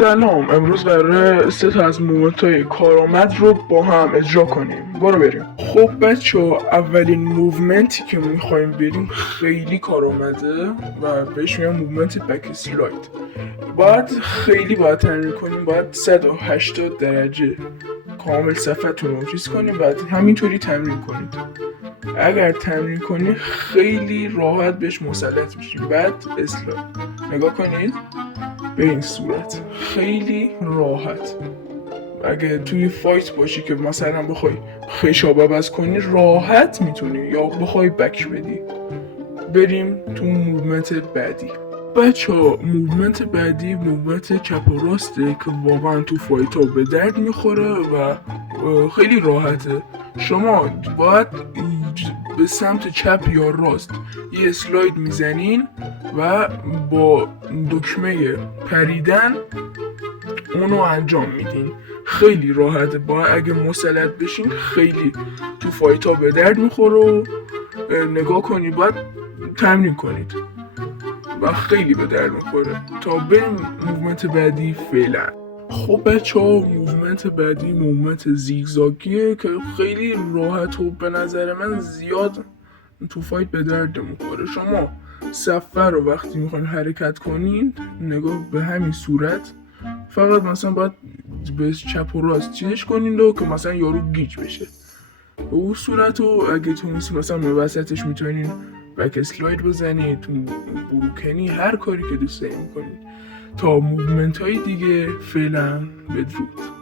سلام، امروز قراره 3 تا از موومنت های کارآمد رو با هم اجرا کنیم. برو بریم. خب بچه ها، اولین موومنتی که میخوایم بریم خیلی کارآمده و بهش میگم موومنت بک اسلاید. باید تمرین کنیم، باید 180 درجه کامل صفحتون رو چیز کنیم، بعد همینطوری تمرین کنید. اگر تمرین کنید خیلی راحت بهش مسلط میشیم. بعد اسلاید نگاه کنید به این صورت، خیلی راحت. اگه توی فایت باشی که مثلا بخوای خشاب عوض کنی راحت میتونی، یا بخوای بک بدی. بریم تو موومنت بعدی. بچه ها، موومنت بعدی موومنت چپ و راسته که واقعا تو فایت ها به درد میخوره و خیلی راحته. شما باید به سمت چپ یا راست یه اسلاید میزنین و با دکمه پریدن اونو انجام میدین. خیلی راحته. با اگه مسلط بشین خیلی تو فایت ها به درد میخوره و نگاه کنید، باید تمرین کنید و خیلی به درد میخوره. تا بریم موومنت بعدی فعلا. خب بچه ها، موومنت بعدی موومنت زیگزاگیه که خیلی راحت و به نظر من زیاد تو فایت به درد میخوره. شما صفحه رو وقتی میخواین حرکت کنین نگاه به همین صورت، فقط مثلا باید به چپ و راست چیزش کنین رو که مثلا یارو گیج بشه. به اون صورت رو اگه تونستین مثلا به وسطش میتونین بک اسلاید بزنید، تو بروکنی، هر کاری که دوست دارین کنید. تا موومنت های دیگه فعلا بدرود.